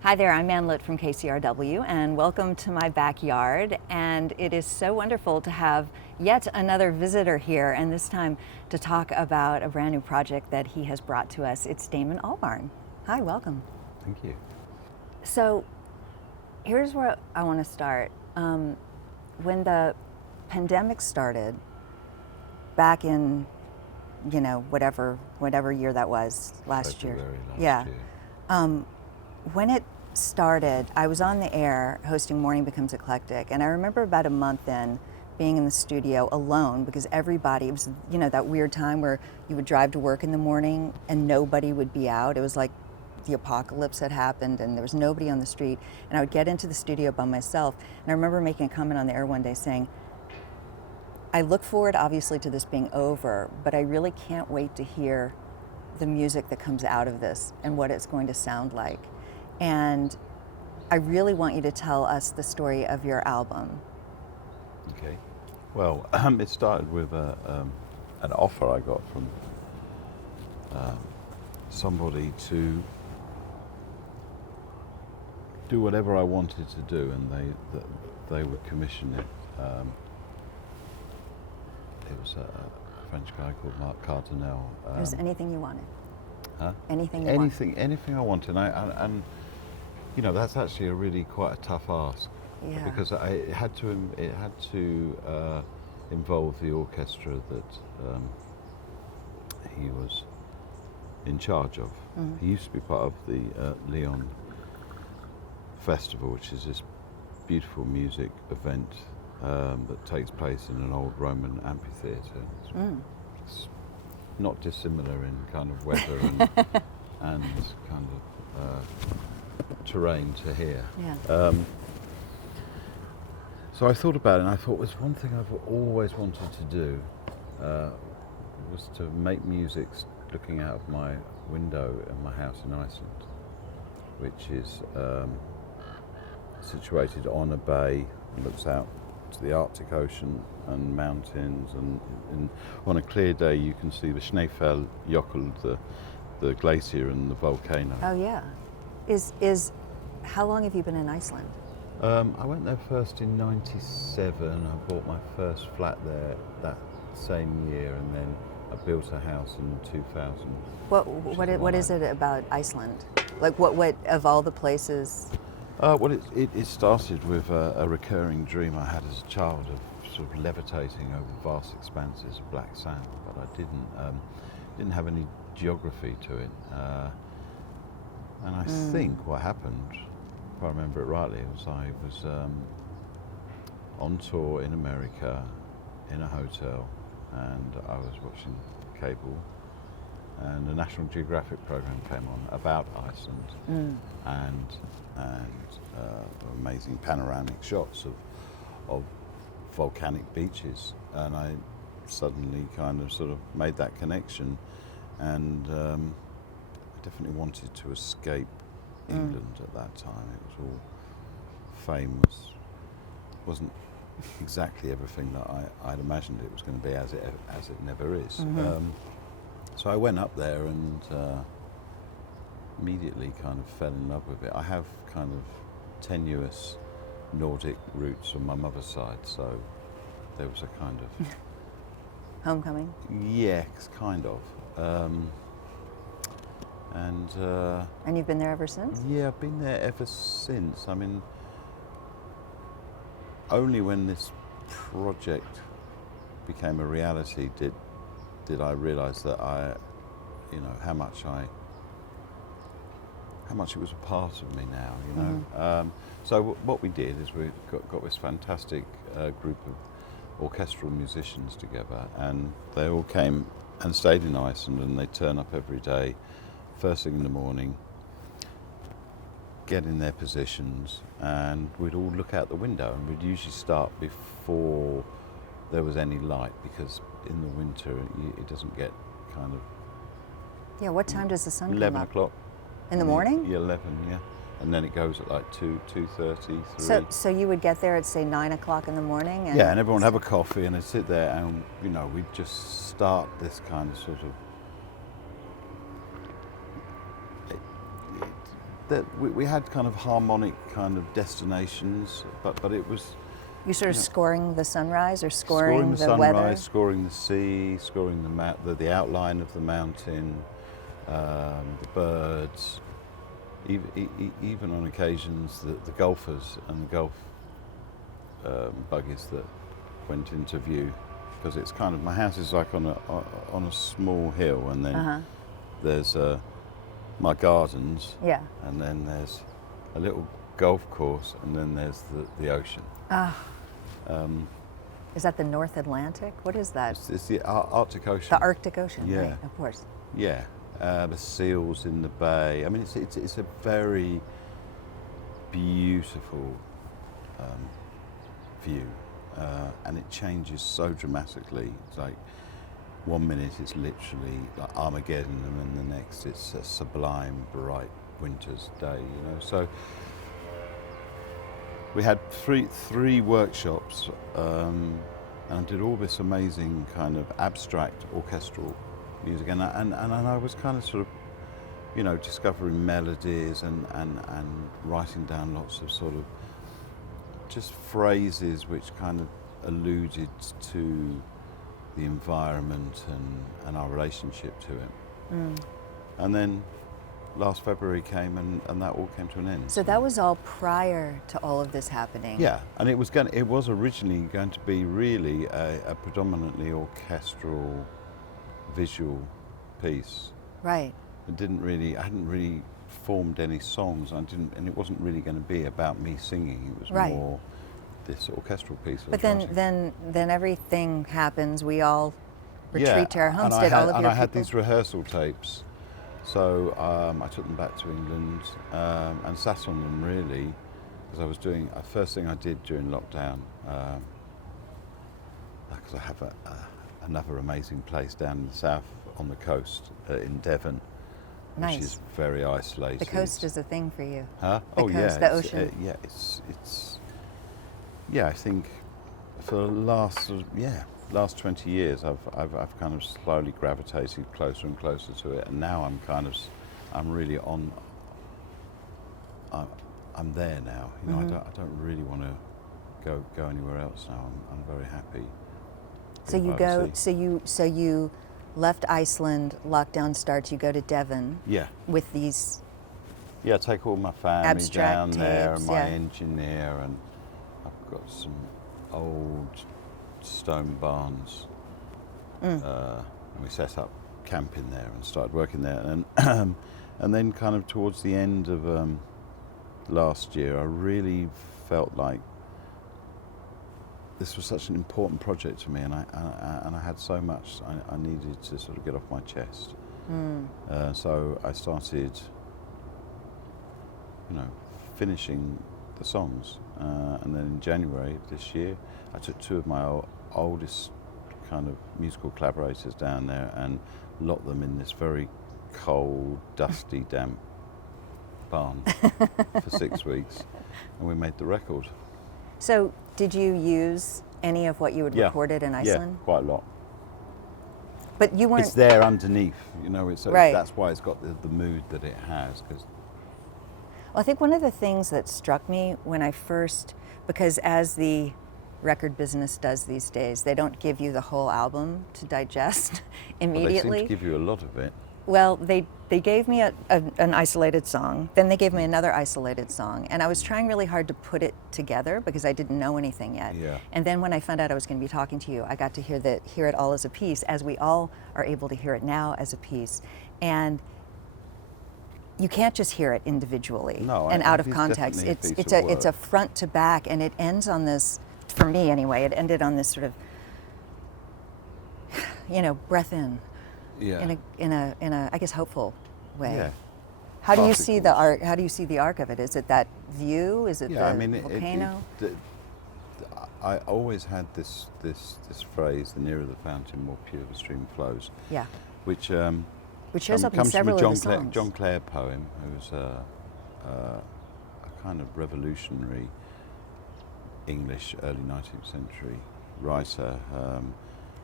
Hi there, I'm Anne Litt from KCRW, and welcome to my backyard. And it is so wonderful to have yet another visitor here, and this time to talk about a brand new project that he has brought to us. It's Damon Albarn. Hi, welcome. Thank you. So here's where I want to start. When the pandemic started, back in, whatever year that was, last year. Last year. When it started, I was on the air hosting Morning Becomes Eclectic, and I remember about a month in being in the studio alone because everybody, it was, that weird time where you would drive to work in the morning and nobody would be out. It was like the apocalypse had happened and there was nobody on the street, and I would get into the studio by myself. And I remember making a comment on the air one day saying, I look forward obviously to this being over, but I really can't wait to hear the music that comes out of this and what it's going to sound like. And I really want you to tell us the story of your album. Okay. Well, it started with an offer I got from somebody to do whatever I wanted to do, and they would commission it. It was a French guy called Marc Cardinal. It was anything you wanted. Huh? Anything you wanted. Anything I wanted, and that's actually a really quite a tough ask. Yeah. Because it had to involve the orchestra that he was in charge of. Mm-hmm. He used to be part of the Lyon Festival, which is this beautiful music event that takes place in an old Roman amphitheatre. It's not dissimilar in kind of weather and kind of terrain to here. Yeah. So I thought about it, and I thought, was one thing I've always wanted to do was to make music looking out of my window in my house in Iceland, which is situated on a bay and looks out to the Arctic Ocean and mountains, and on a clear day you can see the Snæfellsjökull, the glacier and the volcano. Oh yeah. How long have you been in Iceland? I went there first in '97. I bought my first flat there that same year, and then I built a house in 2000. What is it about Iceland? Like what of all the places? Well, it started with a recurring dream I had as a child of sort of levitating over vast expanses of black sand, but I didn't have any geography to it. And I think what happened, if I remember it rightly, was I was on tour in America in a hotel, and I was watching cable, and a National Geographic program came on about Iceland, and amazing panoramic shots of volcanic beaches, and I suddenly kind of sort of made that connection, and I definitely wanted to escape England at that time. It was all fame wasn't exactly everything that I'd imagined it was going to be, as it never is. Mm-hmm. So I went up there and immediately kind of fell in love with it. I have kind of tenuous Nordic roots on my mother's side, so there was a kind of Homecoming? yeah, kind of. And you've been there ever since? Yeah, I've been there ever since. I mean, only when this project became a reality did I realise that how much it was a part of me now. Mm-hmm. So what we did is we got this fantastic group of orchestral musicians together, and they all came and stayed in Iceland, and they turn up every day, first thing in the morning, get in their positions, and we'd all look out the window, and we'd usually start before there was any light, because in the winter it doesn't get kind of... Yeah, what time does the sun come up? 11 o'clock. In the morning? Yeah, 11, yeah. And then it goes at like 2:30, 3. So you would get there at, say, 9 o'clock in the morning? And yeah, and everyone would have a coffee, and they'd sit there, and we'd just start this kind of sort of we had kind of harmonic kind of destinations, but it was You sort of scoring the sunrise or scoring the the sunrise, weather? scoring the sea, scoring the outline of the mountain, the birds, even on occasions the golfers and the golf buggies that went into view, because it's kind of, my house is like on a small hill, and then there's my gardens, Yeah. and then there's a little golf course, and then there's the ocean. Is that the North Atlantic? What is that? It's the Arctic Ocean. The Arctic Ocean, Yeah. right, of course. Yeah, the seals in the bay. I mean, it's a very beautiful view, and it changes so dramatically. It's like 1 minute it's literally like Armageddon, and then the next it's a sublime, bright winter's day. So we had three workshops, and I did all this amazing kind of abstract orchestral music, and I was kind of sort of, discovering melodies and writing down lots of sort of just phrases which kind of alluded to the environment and our relationship to it. And then last February came, and that all came to an end. So that was all prior to all of this happening. Yeah, and it was originally going to be really a predominantly orchestral, visual piece. Right. I hadn't really formed any songs. And it wasn't really going to be about me singing. It was Right. more this orchestral piece. But then everything happens. We all retreat to our homes. And Did all of and your I had people? these rehearsal tapes, so I took them back to England and sat on them really, because I was doing. First thing I did during lockdown, because I have another amazing place down in the south on the coast in Devon, Nice. which is very isolated. The coast is a thing for you. Huh? The Yeah, coast, the ocean. It's. Yeah, I think for the last 20 years, I've kind of slowly gravitated closer and closer to it, and now I'm really on. I'm there now. I don't really want to go anywhere else now. I'm very happy. So you go. So you left Iceland. Lockdown starts. You go to Devon. Yeah. With these. Yeah, take all my family Abstract down there, tapes, and my yeah. engineer, and I've got some old stone barns. And we set up camp in there and started working there, and then kind of towards the end of last year, I really felt like this was such an important project to me, and I had so much I needed to sort of get off my chest. So I started, finishing the songs, and then in January of this year, I took two of my oldest kind of musical collaborators down there and locked them in this very cold, dusty, damp barn for 6 weeks, and we made the record. So did you use any of what you had recorded in Iceland? Yeah, quite a lot. But you weren't. It's there underneath, Right. That's why it's got the mood that it has. Well, I think one of the things that struck me when I first, because as the record business does these days, they don't give you the whole album to digest immediately. Well, they seem to give you a lot of it. Well, they gave me an isolated song, then they gave me another isolated song, and I was trying really hard to put it together because I didn't know anything yet. Yeah. And then when I found out I was going to be talking to you, I got to hear it all as a piece, as we all are able to hear it now as a piece. And you can't just hear it individually and out of context. It's a front to back, and it ends on this. For me, anyway, it ended on this sort of, breath in. Yeah. In a I guess hopeful way. Yeah. How do you see the arc? How do you see the arc of it? Is it that view? Is it the volcano? I always had this phrase: "The nearer the fountain, more pure the stream flows." Yeah. Which shows up in comes several from of the songs. John Clare poem, who's a kind of revolutionary English early 19th century writer.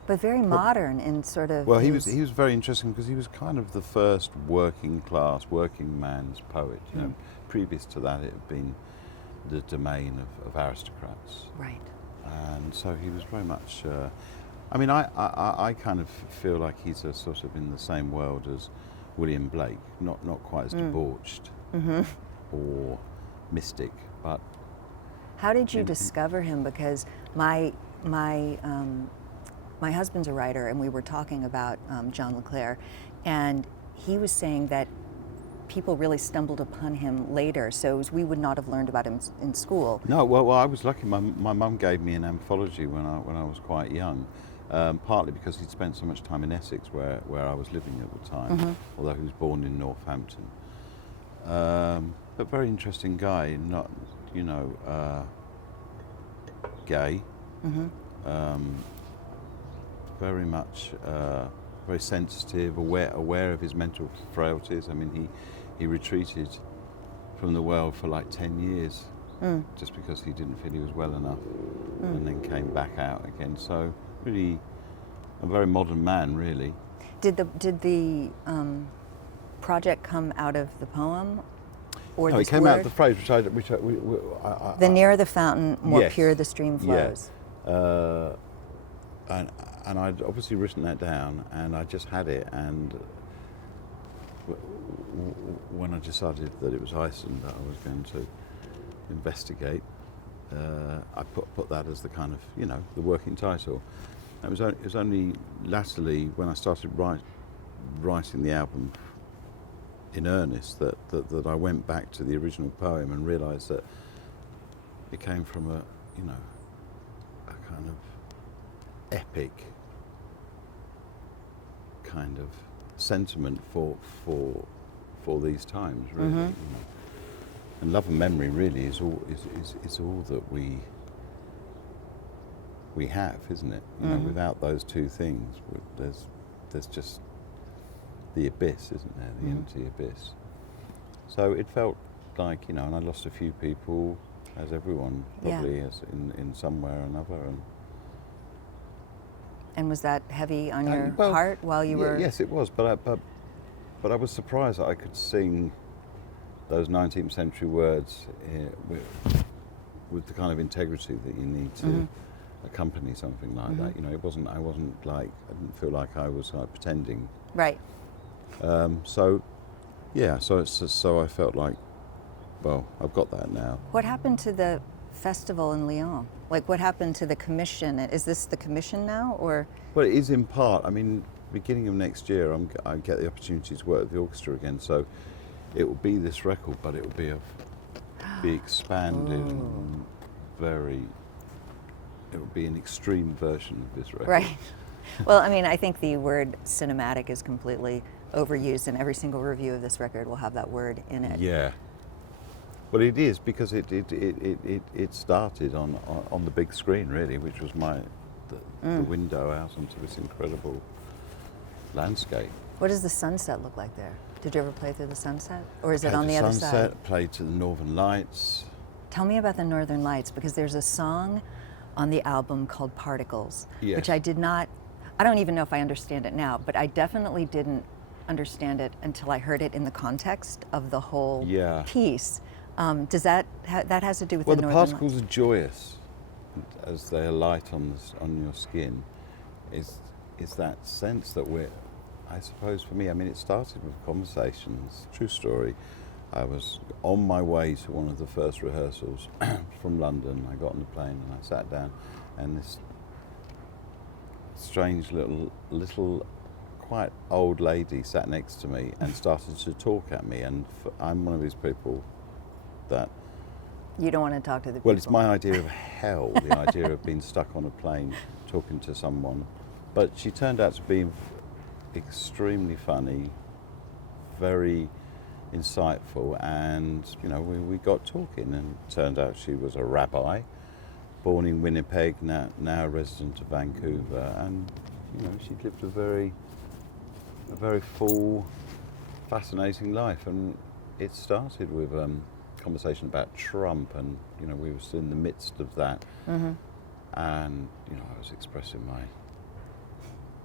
But very modern in sort of. Well, he was very interesting because he was kind of the first working man's poet. You know, previous to that, it had been the domain of aristocrats. Right. And so he was very much. I mean, I kind of feel like he's a sort of in the same world as William Blake, not quite as debauched or mystic, but. How did you discover him? Because my husband's a writer, and we were talking about John LeClair, and he was saying that people really stumbled upon him later, so we would not have learned about him in school. No, well, I was lucky. My mum gave me an anthology when I was quite young, partly because he'd spent so much time in Essex, where I was living at the time, although he was born in Northampton. But very interesting guy, not, you know, gay. Very much, very sensitive, aware of his mental frailties. I mean, he retreated from the world for like 10 years just because he didn't feel he was well enough, and then came back out again. So really, a very modern man, really. Did the project come out of the poem, or no, this it came word? out of the phrase The nearer the fountain, more yes, pure the stream flows. Yeah. And I'd obviously written that down, and I just had it. And when I decided that it was Iceland that I was going to investigate, I put that as the kind of, you know, the working title. It was only latterly when I started writing the album in earnest that I went back to the original poem and realised that it came from a kind of epic kind of sentiment for these times, really. You know. And love and memory really is all that we have, isn't it? You know, without those two things, there's just the abyss, isn't there? The empty abyss. So it felt like, you know, and I lost a few people, as everyone probably has in some way or another. And was that heavy on your heart while you were? Yes, it was. But I was surprised that I could sing those 19th century words with the kind of integrity that you need to accompany something like that. You know, I didn't feel like I was pretending. Right. So I felt like, well, I've got that now. What happened to the festival in Lyon? Like, what happened to the commission? Is this the commission now, or? Well, it is in part. I mean, beginning of next year, I get the opportunity to work with the orchestra again. So it will be this record, but it will be expanded, and it will be an extreme version of this record. Right. Well, I mean, I think the word cinematic is completely overused, and every single review of this record will have that word in it. Yeah. Well, it is, because it started on the big screen, really, which was the window out onto this incredible landscape. What does the sunset look like there? Did you ever play through the sunset, or is it on the other side? Sunset, played to the Northern Lights. Tell me about the Northern Lights, because there's a song on the album called Particles, which I don't even know if I understand it now, but I definitely didn't understand it until I heard it in the context of the whole piece. Does that has to do with the Northern Lights? Well, the particles are joyous as they alight on your skin. Is that sense that I suppose for me, I mean, it started with conversations. True story. I was on my way to one of the first rehearsals from London. I got on the plane and I sat down, and this strange little quite old lady sat next to me and started to talk at me. And I'm one of these people that you don't want to talk to the people. Well, it's my idea of hell, the idea of being stuck on a plane talking to someone. But she turned out to be extremely funny, very insightful, and you know, we got talking, and it turned out she was a rabbi, born in Winnipeg, now a resident of Vancouver, and you know, she'd lived a very full, fascinating life. And it started with conversation about Trump, and you know, we were still in the midst of that, and you know, I was expressing my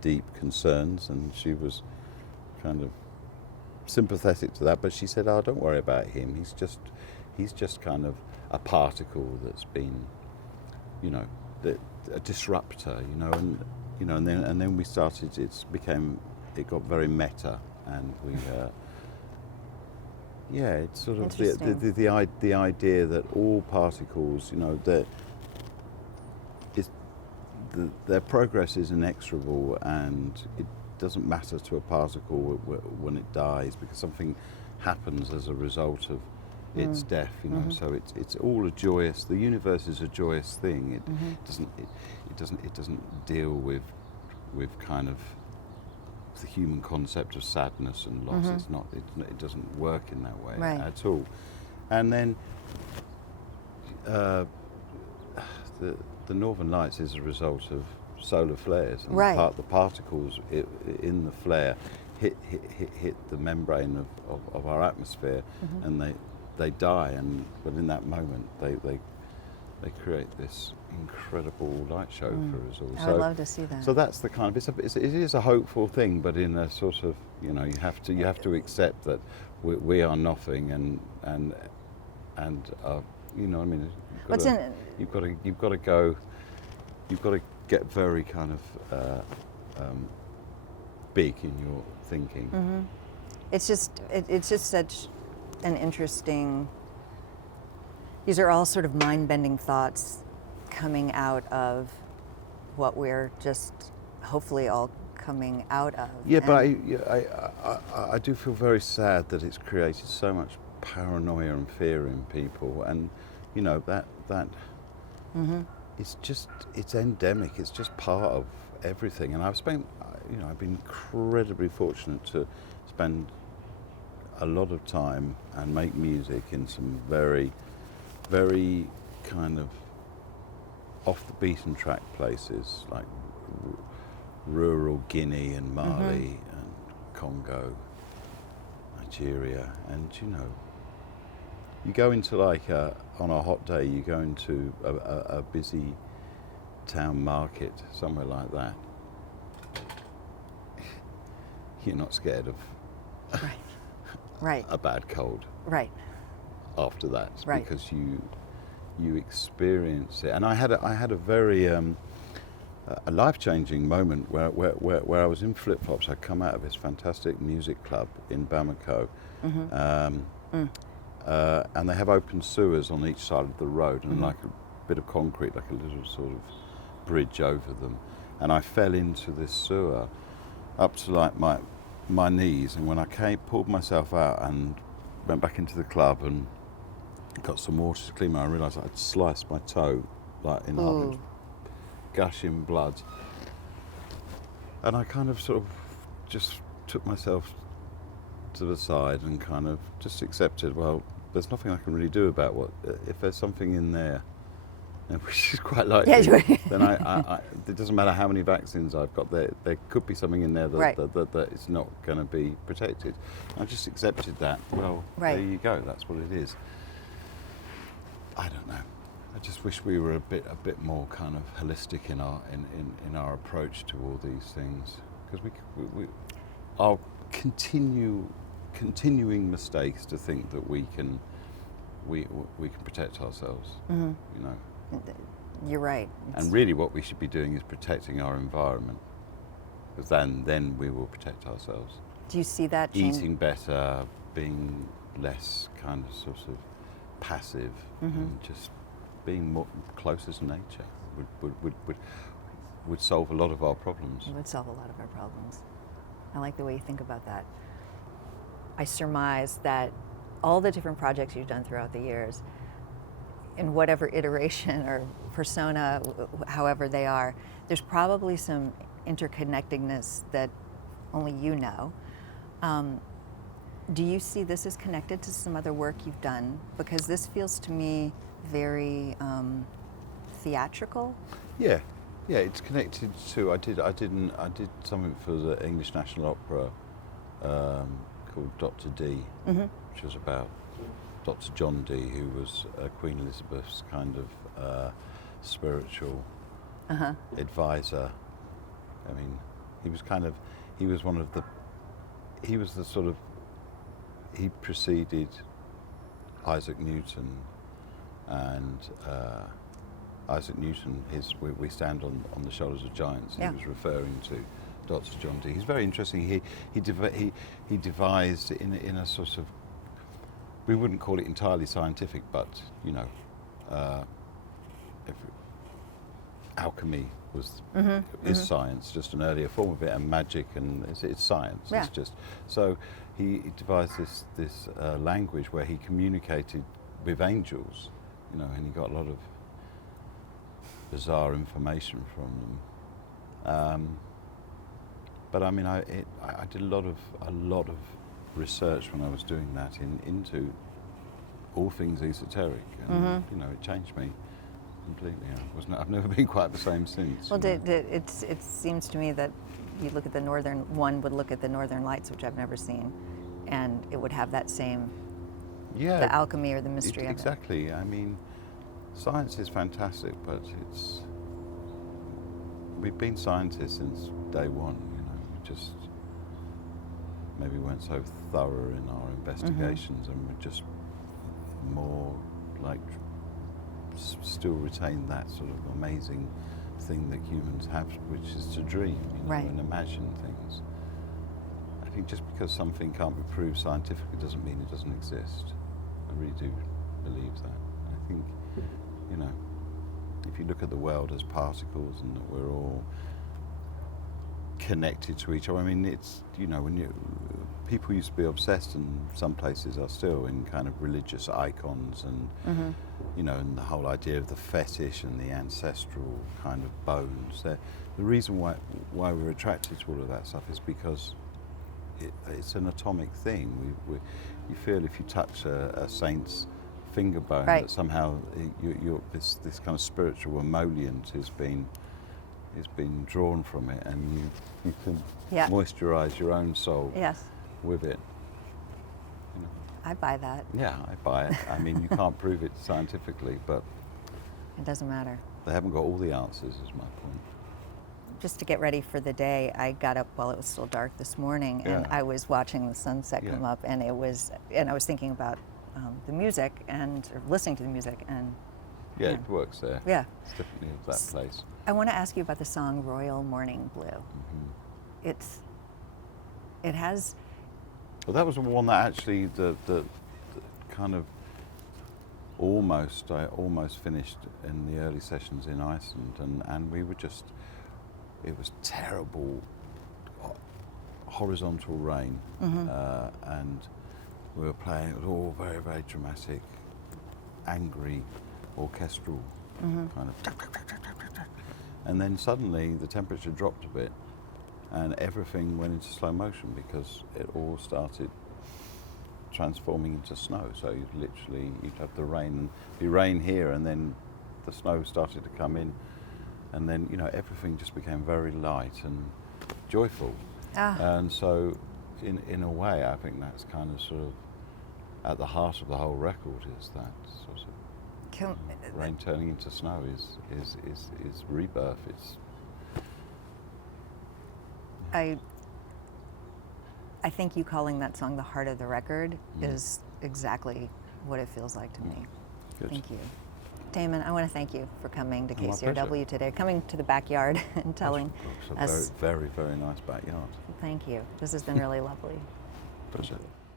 deep concerns, and she was kind of sympathetic to that. But she said, "Oh, don't worry about him. He's just kind of a particle that's been, you know, a disruptor, you know." And you know, and then we started. It got very meta, and we. Yeah, it's sort of the idea that all particles, you know, their progress is inexorable, and it doesn't matter to a particle when it dies, because something happens as a result of its death, you know. So it's all a joyous. The universe is a joyous thing. It doesn't deal with kind of the human concept of sadness and loss. It's not. It doesn't work in that way at all. And then the Northern Lights is a result of solar flares, and the particles in the flare hit the membrane of our atmosphere, and they die. And in that moment they create this incredible light show for us all. I would love to see that. So that's the kind of it is a hopeful thing, but in a sort of, you know, you have to accept that we are nothing, and you know, I mean, you've got to get very kind of big in your thinking. It's just such an interesting. These are all sort of mind-bending thoughts coming out of what we're just hopefully all coming out of. Yeah, but I do feel very sad that it's created so much paranoia and fear in people, and you know that it's endemic. It's just part of everything. And I've been incredibly fortunate to spend a lot of time and make music in some very, very kind of off the beaten track places, like rural Guinea and Mali and Congo, Nigeria. And you know, you go into on a hot day, you go into a busy town market, somewhere like that, you're not scared of a bad cold after that, because you experience it. And I had a very a life-changing moment where I was in flip-flops. I'd come out of this fantastic music club in Bamako, and they have open sewers on each side of the road, and like a bit of concrete, like a little sort of bridge over them. And I fell into this sewer up to like my knees, and when I pulled myself out and went back into the club and got some water to clean me, I realised I'd sliced my toe like in half, gushing blood. And I kind of sort of just took myself to the side and kind of just accepted, well, there's nothing I can really do about if there's something in there, which is quite likely, then it doesn't matter how many vaccines I've got, there could be something in there that is not going to be protected. I just accepted that. Well, there you go. That's what it is. I don't know. I just wish we were a bit more kind of holistic in our approach to all these things, because we are continuing mistakes to think that we can protect ourselves. You know. You're right. And really what we should be doing is protecting our environment, because then we will protect ourselves. Do you see that change? Eating better, being less kind of sort of passive, and just being more closer to nature would solve a lot of our problems. It would solve a lot of our problems. I like the way you think about that. I surmise that all the different projects you've done throughout the years, in whatever iteration or persona, however they are, there's probably some interconnectedness that only you know. Do you see this as connected to some other work you've done? Because this feels to me very theatrical. Yeah, it's connected to. I did something for the English National Opera called Dr. D, which was about Dr. John Dee, who was Queen Elizabeth's kind of spiritual advisor. I mean, He was one of the, he was the sort of, he preceded Isaac Newton, and Isaac Newton, we stand on the shoulders of giants. Yeah. He was referring to Dr. John Dee. He's very interesting. He devised in a sort of, we wouldn't call it entirely scientific, but alchemy is science, just an earlier form of it, and magic, and it's science. Yeah. It's just so he devised this language where he communicated with angels, and he got a lot of bizarre information from them. But I mean, I did a lot of research when I was doing that into all things esoteric, and it changed me completely. I've never been quite the same since. Well, it seems to me that you look at one would look at the Northern Lights, which I've never seen, and it would have that same, the alchemy or the mystery of it. Exactly. I mean, science is fantastic, but we've been scientists since day one. We just maybe weren't so thorough in our investigations, and we're just more like still retain that sort of amazing thing that humans have, which is to dream, right, and imagine things. I think just because something can't be proved scientifically doesn't mean it doesn't exist. I really do believe that. I think, if you look at the world as particles and that we're all connected to each other, I mean, it's, people used to be obsessed, and some places are still, in kind of religious icons and, and the whole idea of the fetish and the ancestral kind of bones. The reason why we're attracted to all of that stuff is because it's an atomic thing. You feel if you touch a saint's finger bone, right, that somehow this kind of spiritual emollient has been drawn from it, and you can moisturize your own soul with it. I buy that. Yeah, I buy it. I mean, you can't prove it scientifically, but it doesn't matter. They haven't got all the answers, is my point. Just to get ready for the day, I got up while it was still dark this morning, and I was watching the sunset come up, and I was thinking about the music or listening to the music, and it works there. Yeah, it's definitely that place. I want to ask you about the song "Royal Morning Blue." It has. Well, that was the one that actually the kind of I almost finished in the early sessions in Iceland, and we were just, it was terrible horizontal rain, and we were playing, it was all very, very dramatic, angry, orchestral kind of, and then suddenly the temperature dropped a bit, and everything went into slow motion because it all started transforming into snow. So you'd have the rain, and be rain here, and then the snow started to come in, and then everything just became very light and joyful. And so in a way, I think that's kind of sort of at the heart of the whole record, is that sort of rain turning into snow is rebirth. It's I think you calling that song the heart of the record is exactly what it feels like to me. Good. Thank you. Damon, I want to thank you for coming to My KCRW pleasure. today, coming to the backyard and telling It's a us. very, very, very nice backyard. Thank you. This has been really lovely. Pleasure.